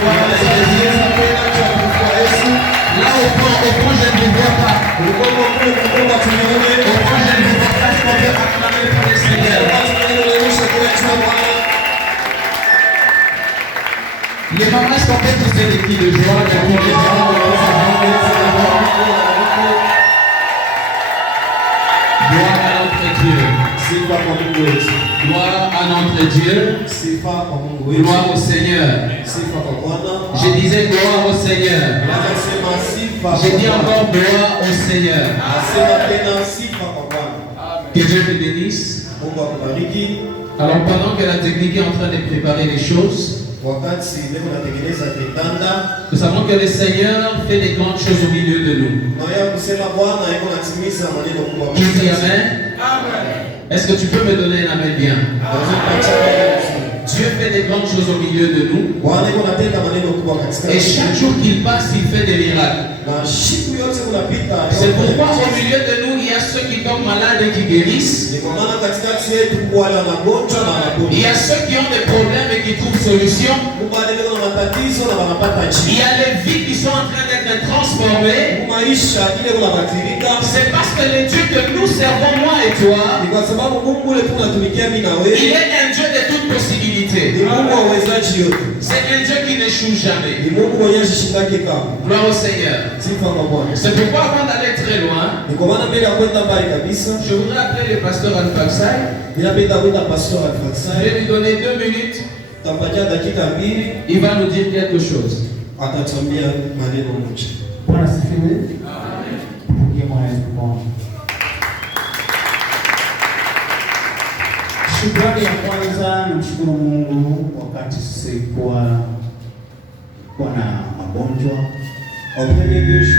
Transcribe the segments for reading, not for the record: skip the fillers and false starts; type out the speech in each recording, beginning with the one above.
gloire à Jésus. Là au fond, je ne vois pas. Au fond, je ne vois pas. Est-ce qu'on peut acclamer pour le Seigneur? Les mamans, est-ce qu'on peut pousser des cris de joie? Gloire à notre Dieu. Gloire à notre Dieu. Gloire au Seigneur. Je disais gloire au Seigneur. Je dis encore gloire au Seigneur. Que Dieu te bénisse. Alors pendant que la technique est en train de préparer les choses, nous savons que le Seigneur fait des grandes choses au milieu de nous. Qui dit amen? Est-ce que tu peux me donner un amen bien? Dieu fait des grandes choses au milieu de nous. Et chaque jour qu'il passe, il fait des miracles. C'est pourquoi au milieu de nous, il y a ceux qui tombent malades et qui guérissent. Il y a ceux qui ont des problèmes et qui trouvent solution. Il y a les vies qui sont en train d'être transformées. C'est parce que le Dieu que nous servons, moi et toi, il est un Dieu de toutes possibilités. C'est un Dieu qui n'échoue jamais. Gloire au Seigneur. C'est pourquoi avant d'aller très loin, je voudrais appeler le pasteur Al-Faksai. Je vais lui donner 2 minutes. Il va nous dire quelque chose. Shukrani ya kwanza namshukuru Mungu wakati sikuwa na magonjwa. En premier lieu, je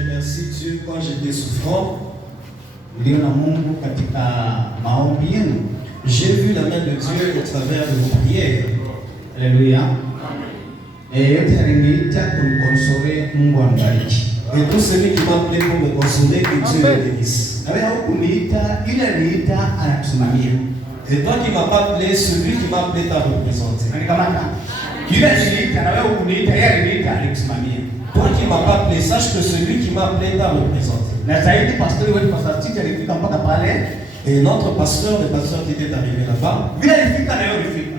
remercie Dieu quand j'étais souffrant. Niliona Mungu katika maombi yenu. J'ai vu la main de Dieu au travers de vos prières. Alléluia. Yote aliniita kumkonsole, Mungu ambariki. Et tout celui qui m'a appelé pour me consoler, que Dieu le bénisse. Na wewe hukuniita, yule aliniita anakusimamia. Et toi qui m'as pas appelé, celui qui m'a appelé t'a représenté. Yule aliniita na wewe hukuniita, yeye aliniita anakusimamia. Toi qui m'as pas appelé, sache que celui qui m'a appelé t'a représenté. Na zaidi pastori wetu Pastor Tite alifika mpaka pale. Et notre pasteur, le pasteur qui était arrivé là-bas, vile alifika na wewe ulifika.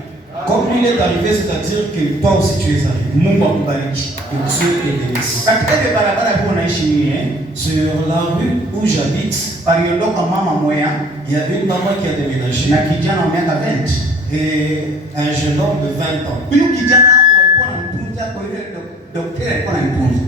Comme lui est arrivé, c'est-à-dire que toi aussi tu es arrivé. Mungu akubariki. Que Dieu te bénisse. Katika ile barabara hapo unaishi sur la rue où j'habite, paliondoka mama moya, il y a une maman qui a déménagé. Na kijana wa miaka 20 et un jeune homme de 20 ans. Huyu kijana walikuwa wanamtunza kwa ile daktari alikuwa anamtunza.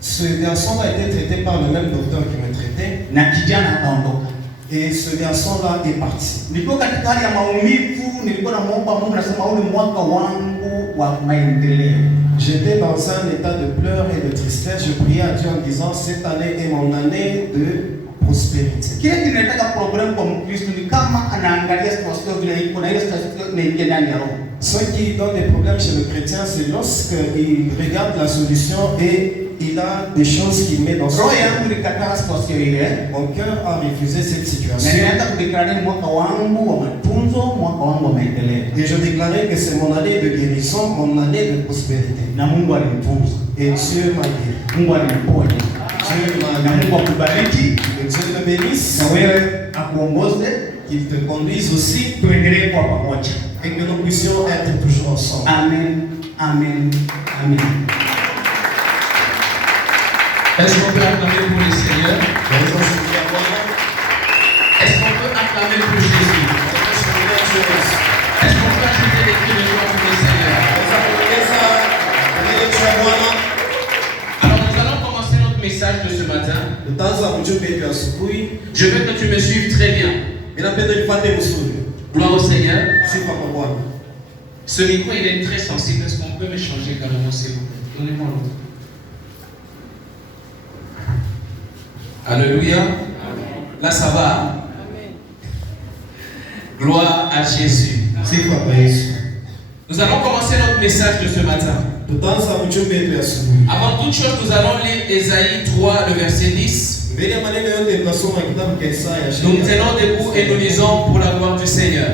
Ce garçon a été traité par le même docteur qui me traitait. Na kijana akaondoka. Et ce garçon-là est parti. Nilikuwa katika hali ya maumivu, nilikuwa namuomba Mungu, nasema huu ni mwaka wangu wa maendeleo. J'étais dans un état de pleurs et de tristesse. Je priais à Dieu en disant cette année est mon année de prospérité. Kile kinataka problem kwa Mkristo ni kama anaangalia situation vile iko na ile situation inaingia ndani ya roho. Ce qui donne des problèmes chez le chrétien, c'est lorsqu'il regarde la solution et il a des choses qu'il met dans son cœur. Mon cœur a refusé cette situation. Et je déclarais que c'est mon année de guérison, mon année de prospérité. Et Dieu m'a guéri. Que Dieu te bénisse. Qu'il te conduise aussi. Et que nous puissions être toujours ensemble. Amen. Amen. Amen. Est-ce qu'on peut acclamer pour le Seigneur? Est-ce qu'on peut acclamer pour Jésus? Est-ce qu'on peut ajouter des cris de joie pour le Seigneur? Alors nous allons commencer notre message de ce matin. Je veux que tu me suives très bien. Gloire au Seigneur. Ce micro il est très sensible. Est-ce qu'on peut me changer carrément s'il vous plaît? Donnez-moi l'autre. Alléluia. Là ça va. Amen. Gloire à Jésus. Nous allons commencer notre message de ce matin. Avant toute chose, nous allons lire Ésaïe 3, le verset 10. Nous tenons debout et nous lisons pour la gloire du Seigneur.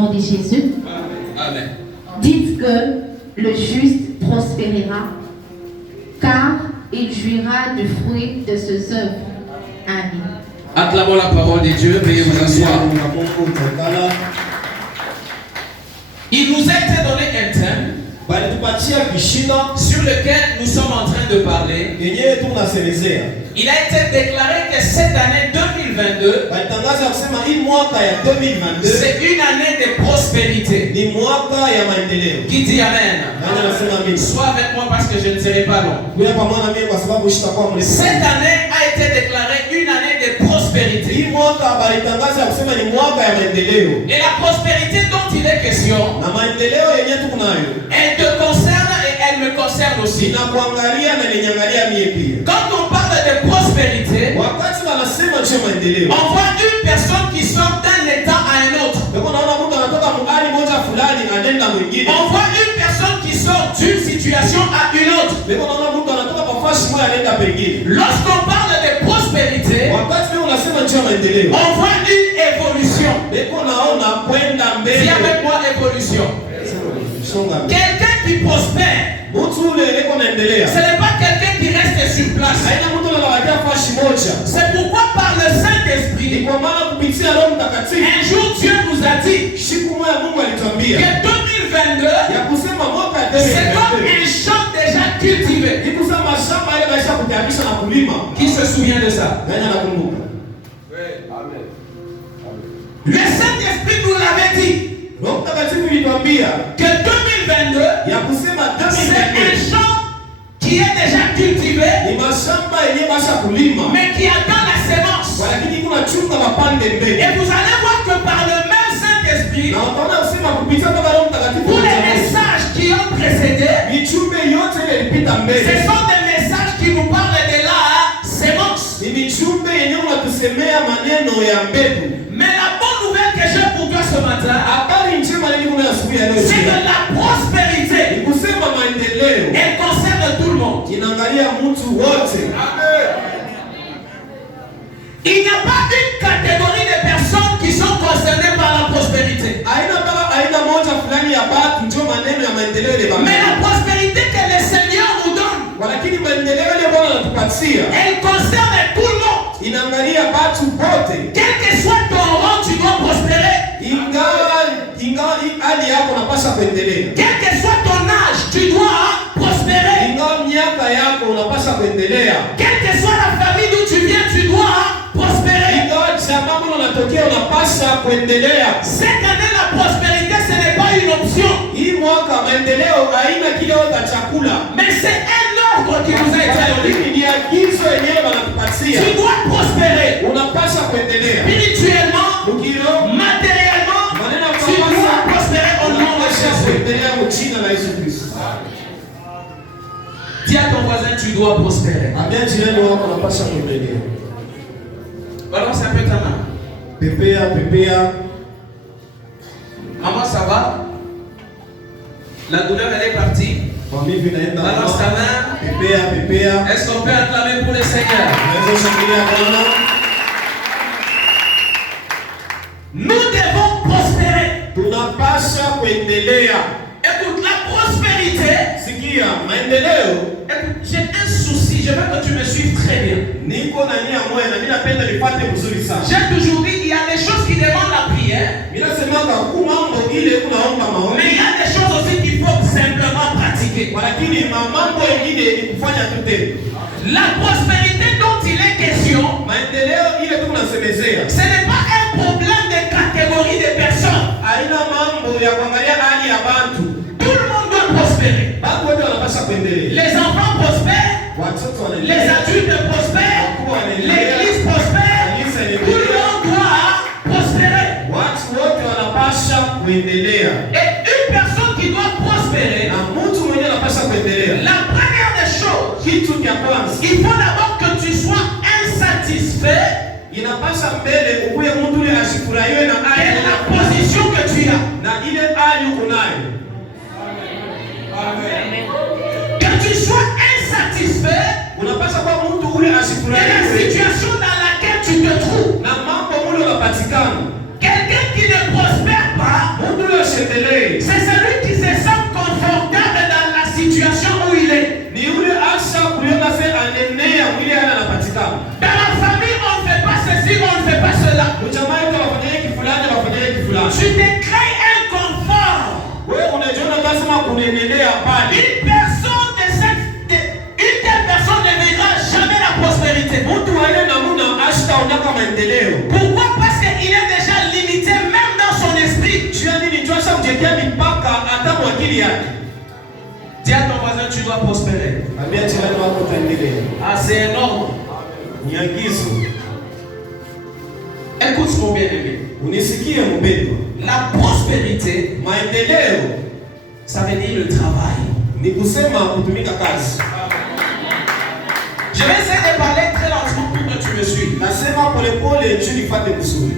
nom de Jésus. Amen. Dites que le juste prospérera, car il jouira du fruit de ses œuvres. Amen. Acclamons la parole de Dieu, veuillez vous asseoir. Il nous a été donné un thème sur lequel nous sommes en train de parler. Il a été déclaré que cette année 2022, c'est une année de prospérité. Qui dit Amen? Sois avec moi parce que je ne serai pas long. Cette année a été déclarée une année de prospérité. Et la prospérité dont il est question, elle te concerne et elle me concerne aussi. Quand on parle de prospérité, on voit une personne qui sort d'un état à un autre. On voit une personne qui sort d'une situation à une autre. Lorsqu'on parle de prospérité, on voit une évolution. Dis avec moi évolution. Quelqu'un qui prospère, ce n'est pas quelqu'un qui reste sur place. C'est pourquoi par le Saint-Esprit, un jour Dieu nous a dit que 2022, c'est comme un champ déjà cultivé. Qui se souvient de ça? Le Saint-Esprit nous l'avait dit que 2022, c'est un champ qui est déjà cultivé, mais qui attend la sémence. Et vous allez voir que par le même Saint-Esprit, pour les messages qui ont précédé, ce sont des messages qui nous parlent de la sémence. Mais la bonne nouvelle que j'ai pour toi ce matin, c'est que la prospérité, elle concerne tout le monde. Il n'y a pas une catégorie de personnes qui sont concernées par la prospérité. Mais la prospérité que le Seigneur nous donne, elle concerne tout le monde. Quel que soit ton rang, tu dois prospérer. Quel que soit ton âge, tu dois prospérer. Quelle que soit la famille d'où tu viens, tu dois prospérer. Cette année, la prospérité, ce n'est pas une option. Mais c'est un ordre qui nous a été donné. Tu dois prospérer. Spirituellement, matériellement, tu dois prospérer au nom de Jésus. Dis à ton voisin, tu dois prospérer. Balance un peu ta main. Pépéa. Maman, ça va? La douleur, elle est partie. Balance ta main. Pépéa. Est-ce qu'on peut acclamer pour le Seigneur? Nous devons prospérer. Écoute, la prospérité. Écoute, j'ai un souci, je veux que tu me suives très bien. J'ai toujours dit, il y a des choses qui demandent la prière. Mais il y a des choses aussi qu'il faut simplement pratiquer. La prospérité dont il est question, ce n'est pas un problème de catégorie de personnes. Tout le monde doit prospérer. Les enfants prospèrent, les adultes prospèrent, l'église prospère, tout le monde doit prospérer. Et une personne qui doit prospérer, la première des choses, il faut d'abord que tu sois insatisfait de la position que tu as. Que tu sois insatisfait de la situation dans laquelle tu te trouves. Quelqu'un qui ne prospère pas maendeleo. Pourquoi? Parce qu'il est déjà limité même dans son esprit. Tu as dit ni tuacha mjekea mipaka hata kwa akili yake. Dis à ton voisin, tu dois prospérer. Ambia jirani wako utaendelea. Ah, c'est énorme. Ni agizo. Écoute mon bien-aimé. Unisikie mpendwa. La prospérité, Maendeleo, ça veut dire le travail. ni kusema kutumika kazi. Je vais essayer de parler très lentement pour que tu me suives. Nasema polepole tu nifate vizuri.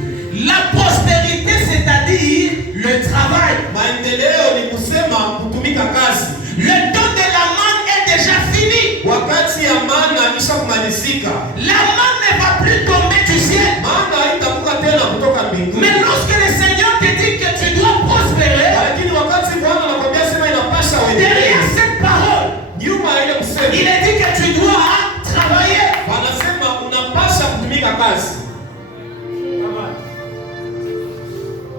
La prospérité, c'est-à-dire le travail. Maendeleo ni kusema kutumika kazi. Le temps de la manne est déjà fini. Wakati ya maana kisha kumalizika. La manne ne va plus tomber du ciel. Maana haitakuwa tena kutoka mbinguni. Mais lorsque le Seigneur te dit que tu dois prospérer, Lakini wakati Bwana anakuambia sema inapasha wewe. derrière cette parole, Nyuma ile kusema. il est dit que tu dois travailler. Wanasema unapasha kutumika kazi.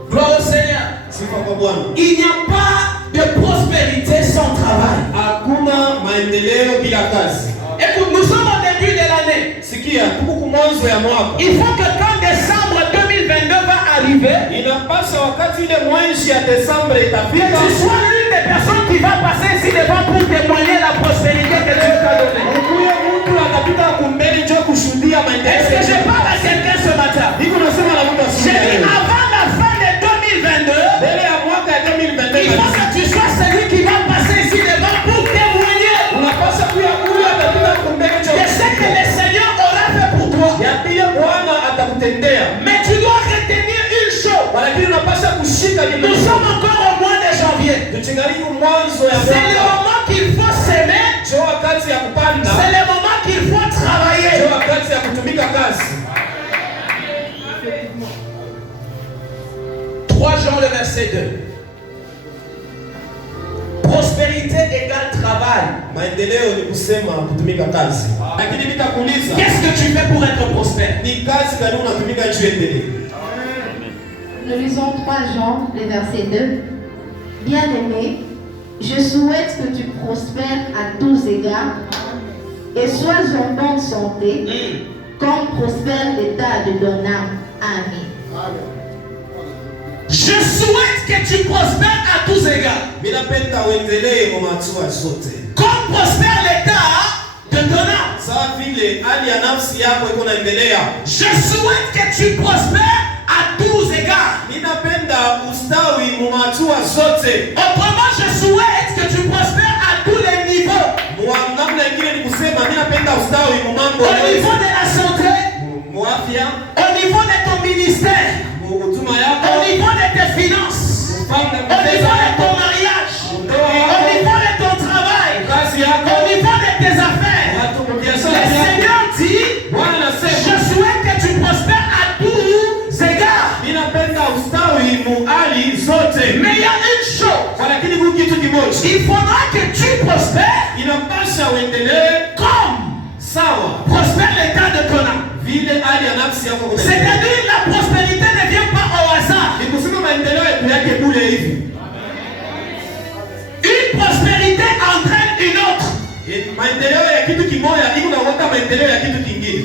Gloire au Seigneur. Sifa kwa Bwana. Il n'y a pas de prospérité sans travail. Hakuna maendeleo bila kazi. Écoute, nous sommes au début de l'année. Sikia, tuko mwanzo ya mwaka. Il faut que quand décembre 2022 va arriver, Inapasha wakati ile mwezi ya Desemba que itafika. tu sois l'une des personnes qui va passer ici devant pour témoigner la prospérité que Dieu t'a donnée. Ukuye mtu atapita kumbele njoo kushuhudia maendeleo. Est-ce que je parle à quelqu'un ce matin? Niko nasema na mtu J'ai asiye. dit avant la fin de 2022, Mbele ya mwaka ya il faut 2022. que tu sois celui qui va passer ici devant pour témoigner Unapasha kuya kule atapita kumbele njoo. de ce que le Seigneur aura fait pour toi. Ya pili Bwana atakutendea. Mais tu dois retenir une chose. Lakini unapasha kushika Nous kidogo. sommes encore au mois de janvier. Tuchingali mwanzo ya C'est le mwaka. moment qu'il faut s'aimer. Njoo wakati ya kupanda. C'est le moment qu'il faut travailler. Njoo wakati ya kutumika kazi. 3 Jean le verset 2. Prospérité égale travail. Maendeleo ni kusema kutumika kazi. Lakini nitakuuliza, Qu'est-ce que tu fais pour être prospère? ni kazi gani unatumika juu endelee? Nous lisons 3 Jean, le verset 2. Bien-aimé, je souhaite que tu prospères à tous égards et sois en bonne santé, comme prospère l'état de ton âme. Amen. Je souhaite que tu prospères à tous égards. Mimi napenda uendelee kwa hatua zote. Comme prospère l'état de ton âme. Sawa vile hali ya nafsi yako iko naendelea. Je souhaite que tu prospères à tous égards. Mimi napenda ustawi kwa hatua zote. Autrement, je souhaite que tu prospères à tous les niveaux. Kwa namna nyingine ni kusema mimi napenda ustawi kwa mambo Au niveau de la santé, kwa afya, au niveau de ton ministère, kwa huduma au yako, niveau de tes finances, au niveau de ton mariage, au niveau de ton travail, kazi yako, au niveau de tes affaires. watu Le biashara yako. Seigneur dit, Bwana anasema je souhaite que tu prospères à tous égards. mimi napenda ustawi mu hali zote. Mais il y a une chose, Lakini kuna kitu kimoja. il faudra que tu prospères Inapasha uendelee comme sawa prospère l'état de ton âme. vile hali ya nafsi yako kuna. C'est-à-dire la prospérité ne vient pas au hasard. Ni kusema maendeleo yetu yake bure hivi. Une prospérité entraîne une autre. Maendeleo ya kitu kimoja iko na wata maendeleo ya kitu kingine.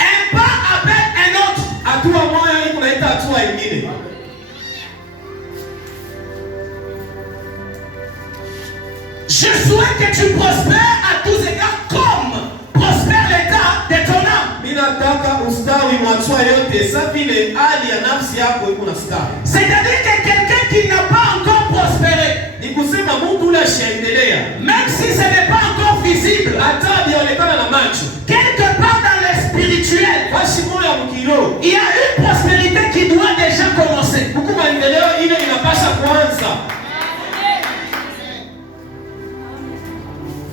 Un pas appelle un autre. Hatua moja iko naita hatua nyingine. Je souhaite que tu prospères à tous égards comme prospère l'état de ton âme. Mimi nataka ustawi mwachwa yote sasa vile hali ya nafsi yako iko na stawi. C'est-à-dire que quelqu'un qui n'a pas encore prospéré, Ni kusema mtu ule ashaendelea même si ce n'est pas encore visible, hata bionekana na macho. quelque part dans le spirituel, Basi moja mkilo. il y a une prospérité qui doit déjà commencer. Huku maendeleo ile inapasha kwanza.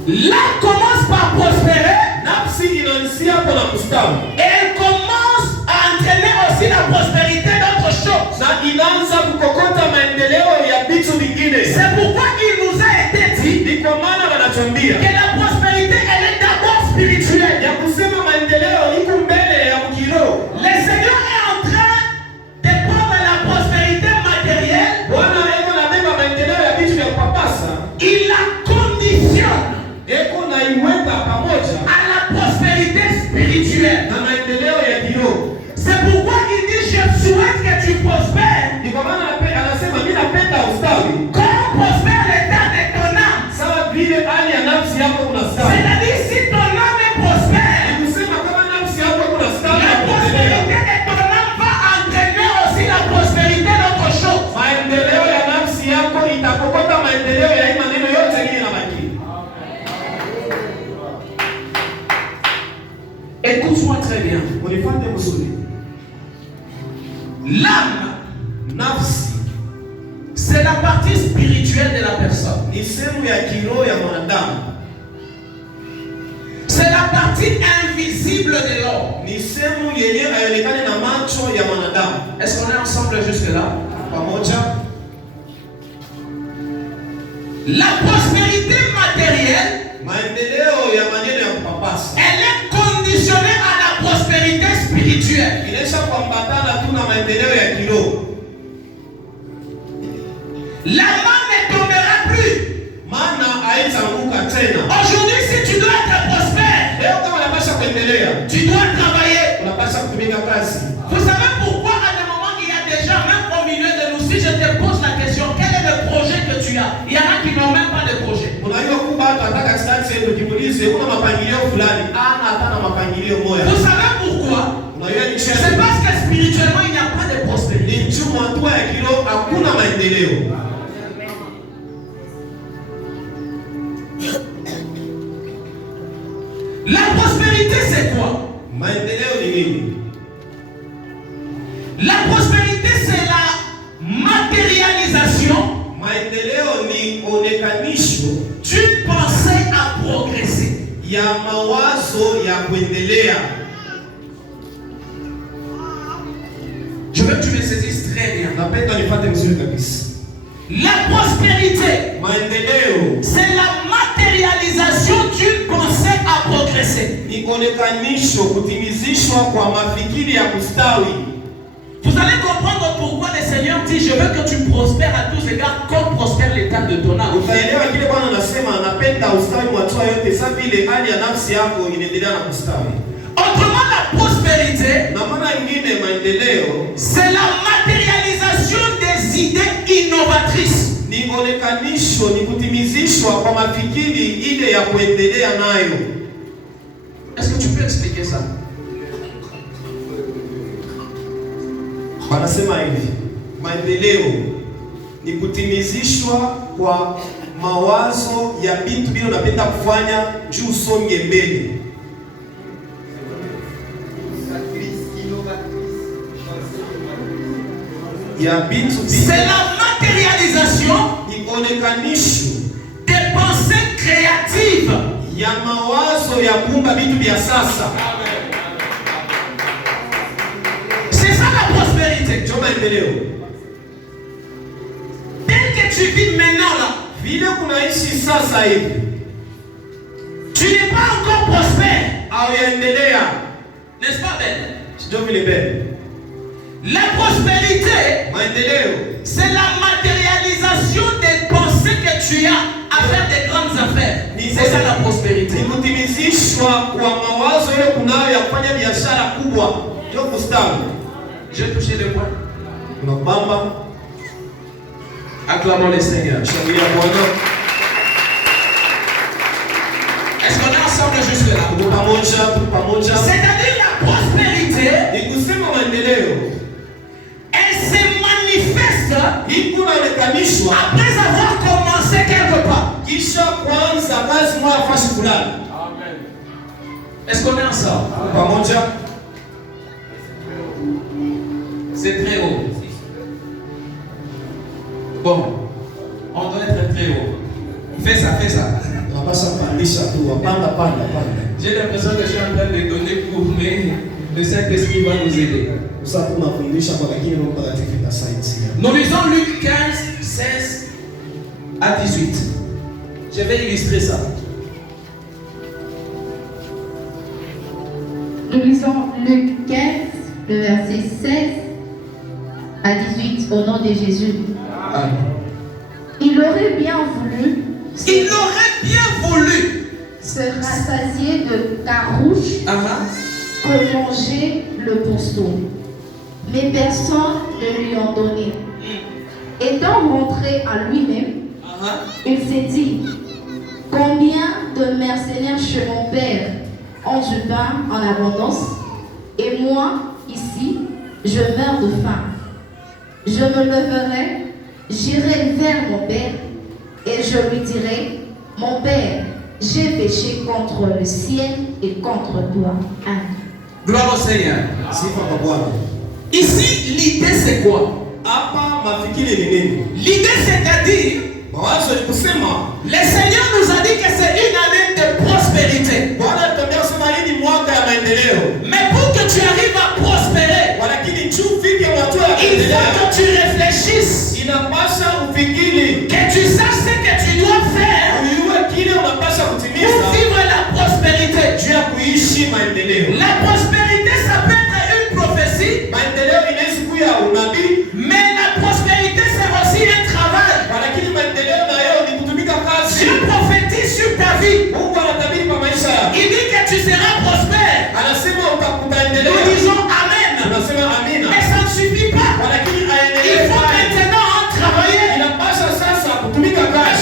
L'âme commence par prospérer Nafsi inaanzia hapo na kustawi. et elle commence à entraîner aussi la prospérité d'autres choses. Na inaanza kukokota maendeleo ya vitu vingine. C'est pourquoi il nous a été dit Ni kwa maana wanatuambia que la prospérité elle est d'abord spirituelle. ya kusema maendeleo iko mbele ya mkilo. Le Seigneur est en train de prendre la prospérité matérielle. Bwana yeye anabeba maendeleo ya vitu vya kupapasa. Il la conditionne Eko na iweka pamoja à la prospérité spirituelle. na maendeleo ya kiroho. Écoute-moi très bien. L'âme, c'est la partie spirituelle de la personne. C'est la partie invisible de l'homme. Est-ce qu'on est ensemble jusque là? La prospérité matérielle, elle est conditionnée à la prospérité spirituelle. La main ne tombera plus. Aujourd'hui, si tu dois être prospère, tu dois travailler. Vous savez pourquoi à des moments il y a des gens, même au milieu de nous, si je te pose la question, quel est le projet que tu as? Il y en a qui n'ont même pas de projet. Vous savez pourquoi? C'est parce que spirituellement il n'y a pas de prospérité. La prospérité c'est quoi? La prospérité c'est la matérialisation d'une pensée à progresser. Je veux que tu me saisisses très bien. La prospérité, c'est la matérialisation d'une pensée à progresser. Vous allez comprendre pourquoi le Seigneur dit je veux que tu prospères à tous égards comme prospère l'état de ton âme. Autrement, la prospérité, c'est la matérialisation des idées innovatrices. Est-ce que tu peux expliquer ça? Wanasema hivi, maendeleo ni kutimizishwa kwa mawazo ya vitu vile unapenda kufanya juu usonge mbele. C'est la matérialisation des pensées créatives ya mawazo ya kuumba vitu vya sasa. C'est ça la prospérité. Tel que tu vis maintenant là, tu n'es pas encore prospère. N'est-ce pas belle? La prospérité, c'est la matérialisation des pensées que tu as à faire des grandes affaires. C'est ça la prospérité. J'ai touché le point. Acclamons le Seigneur. Est-ce qu'on est ensemble jusque là? C'est-à-dire la prospérité, elle se manifeste après avoir commencé quelque part. Amen. Est-ce qu'on est ensemble? C'est très haut. Bon, on doit être très haut. Fais ça. J'ai l'impression que je suis en train de donner cours, mais le Saint-Esprit va nous aider. Nous lisons Luc 15, 16 à 18. Je vais illustrer ça. Nous lisons Luc 15, le verset 16 à 18 au nom de Jésus. Amen. Il aurait bien voulu se rassasier de carouches que mangeait le pourceau. Mais personne ne lui en donnait. Étant rentré à lui-même, il s'est dit, combien de mercenaires chez mon père ont du pain en abondance, et moi, ici, je meurs de faim. Je me leverai, j'irai vers mon père, et je lui dirai, mon père, j'ai péché contre le ciel et contre toi. Amen. Gloire au Seigneur. Ici, l'idée c'est quoi? L'idée c'est-à-dire, le Seigneur nous a dit que c'est une année de prospérité. Mais pour que tu arrives à prospérer, il faut que tu réfléchisses, que tu saches ce que tu dois faire pour vivre la prospérité. La prospérité, ça peut être une prophétie, mais la prospérité, c'est aussi un travail. Dieu prophétise sur ta vie. Il dit que tu seras prospère. Nous disons Amen. Mais ça ne suffit pas. Il faut maintenant travailler.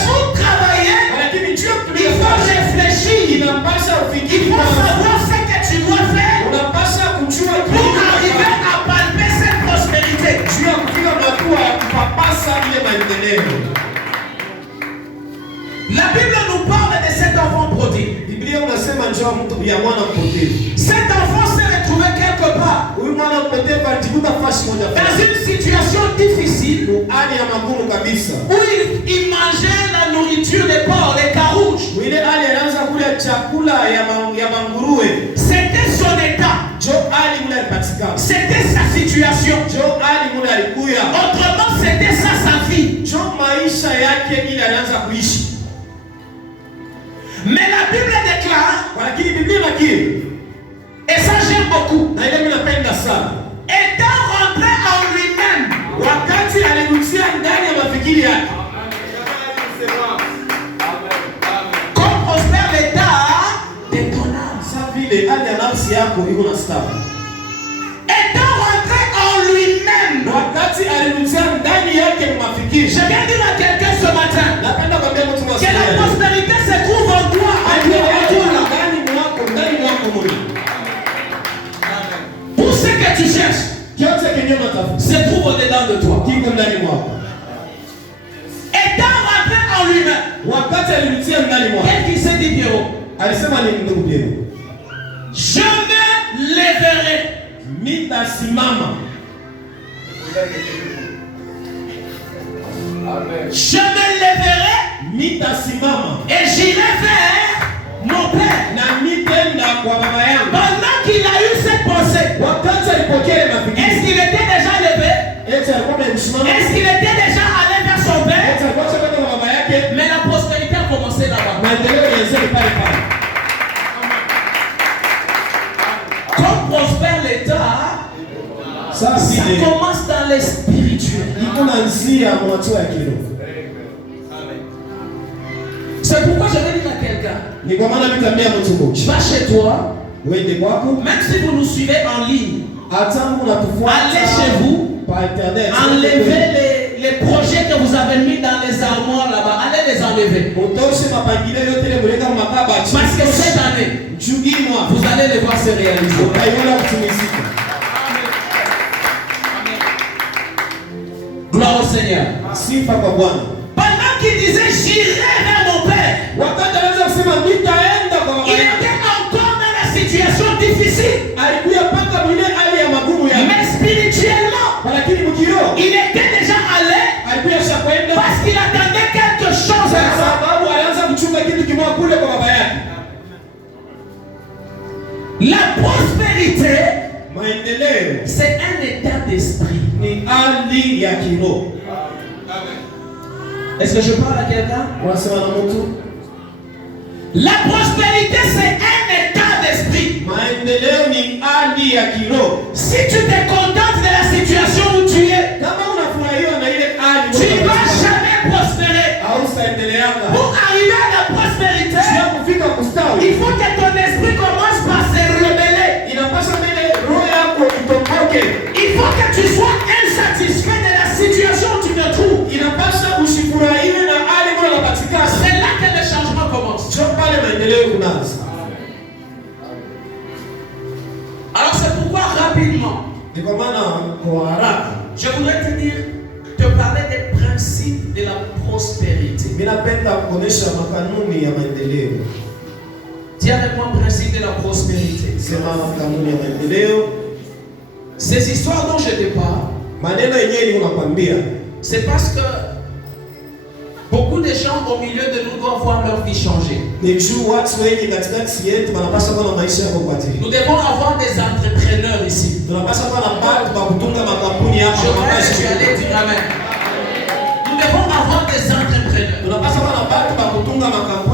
Pour travailler, il faut réfléchir. Il faut savoir ce que tu dois faire pour arriver à palper cette prospérité. La Bible nous parle de cet enfant prodigue. Cet enfant s'est retrouvé quelque part dans une situation difficile où il mangeait la nourriture des porcs, des carouges. C'était son état. C'était sa situation. Autrement, c'était ça sa vie. Mais la Bible déclare, et ça j'aime beaucoup, étant rentré en lui-même, comme prospère l'état de ton âme. Étant rentré en lui-même, je viens dire à quelqu'un ce matin que la prospérité se trouve en toi. Pour ce que tu cherches, se trouve au-dedans de toi. Étant rentré en lui-même, qu'est-ce qu'il s'est dit, Pierrot? Je me lèverai. Je me lèverai et j'irai vers mon père. Pendant qu'il a eu cette pensée, est-ce qu'il était déjà levé? Est-ce qu'il était déjà allé vers son père? Mais la prospérité a commencé là-bas. Comme prospère l'État, ça commence dans les spirituels. C'est pourquoi je vais dire à quelqu'un, va chez toi, même si vous nous suivez en ligne, allez chez vous, enlevez les projets que vous avez mis dans les armoires là-bas, allez les enlever. Parce que cette année, vous allez les voir se réaliser. Gloire au Seigneur. Pendant qu'il disait j'irai vers mon père, il était encore dans la situation difficile. Mais spirituellement, il était déjà allé parce qu'il attendait quelque chose. La prospérité, c'est un état d'esprit. Est-ce que je parle à quelqu'un? La prospérité, c'est un état d'esprit. Si tu te contentes de la situation où tu es, tu ne vas jamais prospérer. Pour arriver à la prospérité, il faut que ton esprit commence par se rebeller. Il faut que tu sois insatisfait de la situation où tu te trouves. C'est là que le changement commence. Alors c'est pourquoi rapidement, je voudrais te parler des principes de la prospérité. Dis avec moi le principe de la prospérité. Ces histoires dont je te parle, c'est parce que beaucoup de gens au milieu de nous doivent voir leur vie changer. Nous devons avoir des entrepreneurs ici. Je crois que tu allais dire amen. Nous devons avoir des entrepreneurs.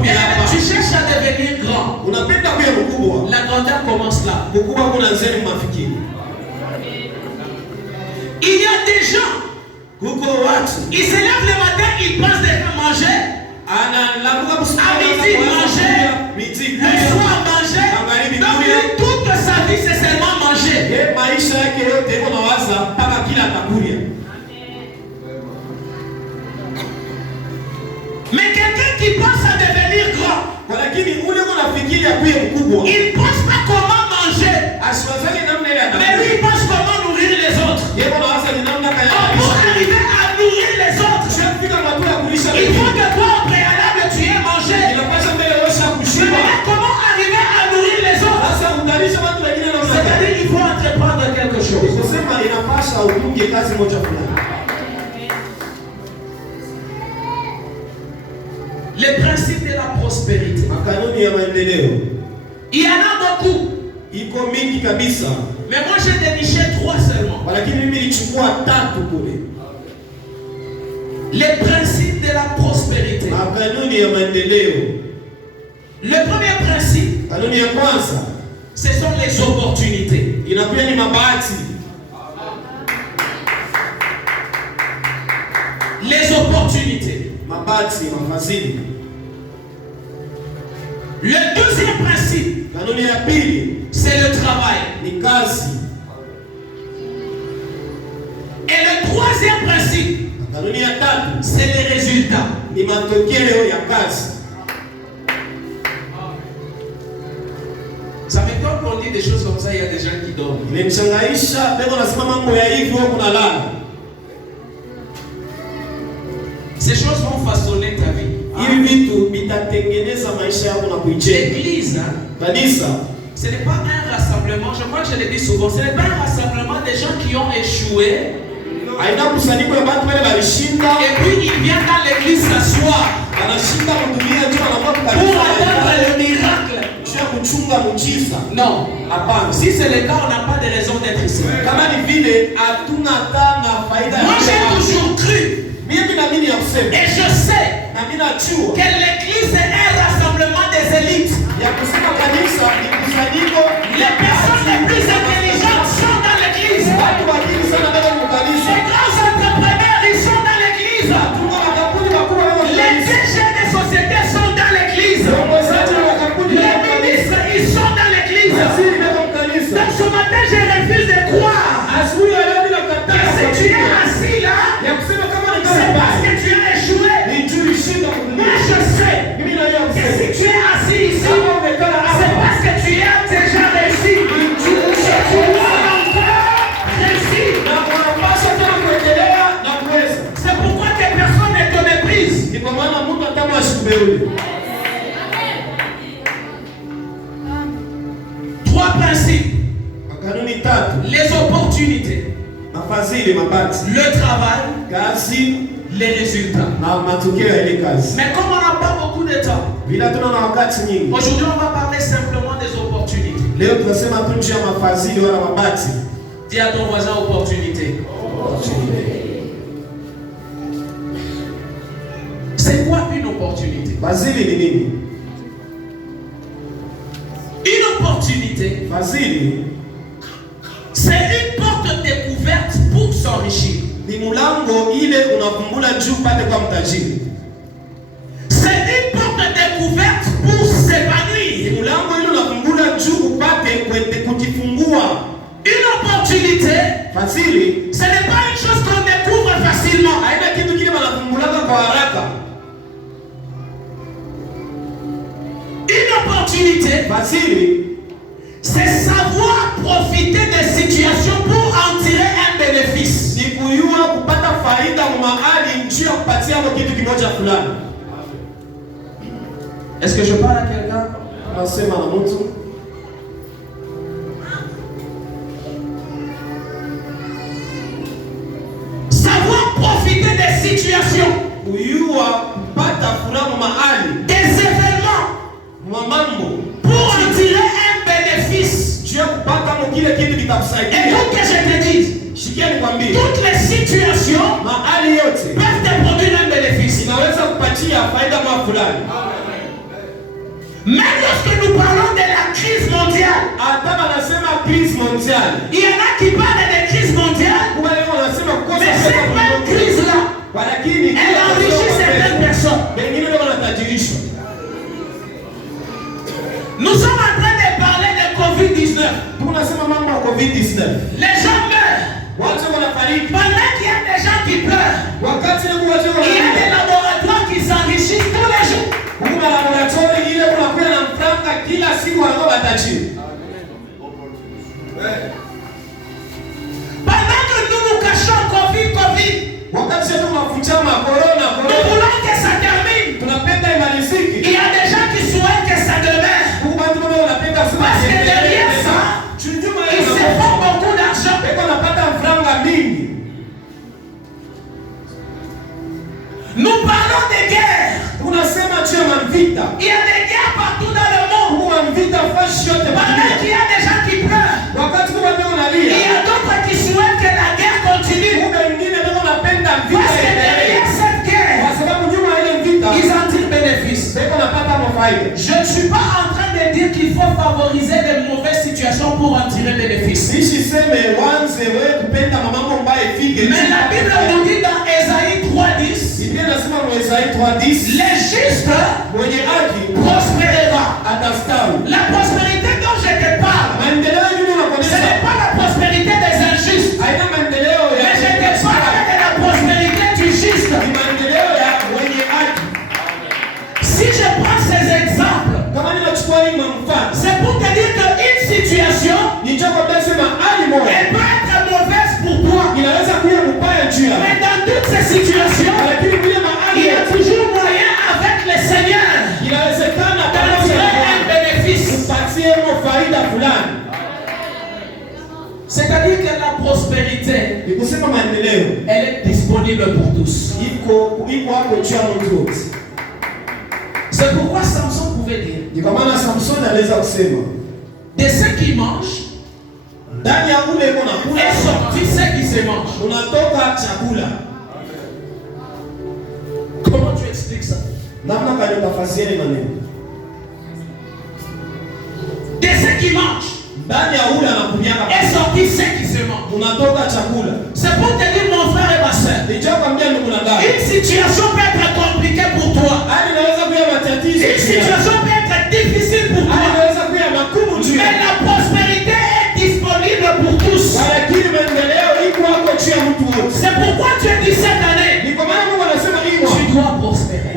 Mais tu cherches à devenir grand. La grandeur commence là. Il y a des gens, ils se lèvent le matin, ils pensent déjà manger. À midi manger, le soir manger. Donc lui, toute sa vie c'est seulement manger. Mais quelqu'un qui pense à devenir grand, il ne pense pas comment manger, mais lui il pense comment nourrir les autres. Pour arriver à nourrir les autres, il faut que toi au préalable tu aies mangé. Mais comment arriver à nourrir les autres? C'est-à-dire qu'il faut entreprendre quelque chose. Les principes de la prospérité. Il y en a beaucoup. Mais moi j'ai déniché 3 seulement. Les principes de la prospérité. Le premier principe, ce sont les opportunités. Les opportunités. Le deuxième principe, c'est le travail. Et le troisième principe, c'est les résultats. Ça m'étonne qu'on dit des choses comme ça, il y a des gens qui dorment. Ces choses vont façonner ta vie. L'église, ce n'est pas un rassemblement, je crois que je le dis souvent, ce n'est pas un rassemblement des gens qui ont échoué. Et puis ils viennent dans l'église s'asseoir pour attendre le miracle. Non. Si c'est le cas, on n'a pas de raison d'être ici. Moi j'ai toujours cru. Et je sais que l'église est un rassemblement des élites. Les personnes les plus intelligentes sont dans l'église. Les grands entrepreneurs, ils sont dans l'église. Les DG des sociétés sont dans l'église. Les ministres, ils sont dans l'église. Donc ce matin, je refuse de croire que si tu es assis là, c'est parce que tu as échoué. Mais je sais que si tu es assis ici, c'est parce que tu as déjà réussi. Et tu dois encore réussir. C'est pourquoi tes personnes ne te méprisent. 3 principes. Les opportunités. Le travail. Les résultats. Mais comme on n'a pas beaucoup de temps, aujourd'hui on va parler simplement des opportunités. Dis à ton voisin opportunité. C'est quoi une opportunité? Une opportunité, c'est une porte découverte pour s'enrichir. C'est une porte découverte pour s'épanouir. Une opportunité, ce n'est pas une chose qu'on découvre facilement. Une opportunité, c'est savoir profiter des situations pour en tirer un bénéfice. Est-ce que je parle à quelqu'un? Anasema na mtu. Savoir profiter des situations. Kuyua pata furaha mahali. Des événements. Mambo. Pour en tirer un bénéfice. Tu as kupata kile kitu kitakusaidia. Et donc que je te dise. Shikia nikwambie. Toutes les situations mahali yote peuvent te produire un bénéfice. Inaweza kupatia faida kwa fulani. Même lorsque nous parlons de la crise mondiale, crise mondiale, il y en a qui parlent de crise mondiale, mais cette même crise-là, elle enrichit certaines personnes. Nous sommes en train de parler de Covid-19. Les gens meurent. Pendant qu'il y a des gens qui pleurent, il y a des laboratoires qui s'enrichissent tous les jours. Pendant que nous nous cachons Covid, nous voulons que ça termine. Il y a des gens qui souhaitent que ça demeure. Parce que derrière ça, ils se font beaucoup d'argent. Nous parlons de guerre. Il y a des guerres partout dans le monde. Pendant qu'il y a des gens qui pleurent, il y a d'autres qui souhaitent que la guerre continue. Parce que derrière cette guerre, ils en tirent bénéfice. Je ne suis pas en train de dire qu'il faut favoriser les mauvaises situations pour en tirer bénéfice. Mais la Bible nous dit dans Ésaïe 3:10, les justes prospérera. La prospérité dont je te parle, ce n'est pas la prospérité des injustes, mais je te parle de la prospérité du juste. Si je prends ces exemples, c'est pour te dire qu'une situation, elle peut être mauvaise pour toi. Mais dans toutes ces situations, il y a toujours moyen avec le Seigneur d'en tirer un bénéfice. C'est-à-dire que la prospérité, elle est disponible pour tous. C'est pourquoi Samson pouvait dire de ceux qui mangent est sorti ceux qui se mangent. Comment tu expliques ça? De ceux qui mangent est sorti ceux qui se mangent. C'est pour te dire, mon frère et ma soeur, une situation peut être compliquée pour toi. Une situation peut être difficile pour toi. Mais la prospérité est disponible pour tous. C'est pourquoi tu es dit cette année, tu dois prospérer.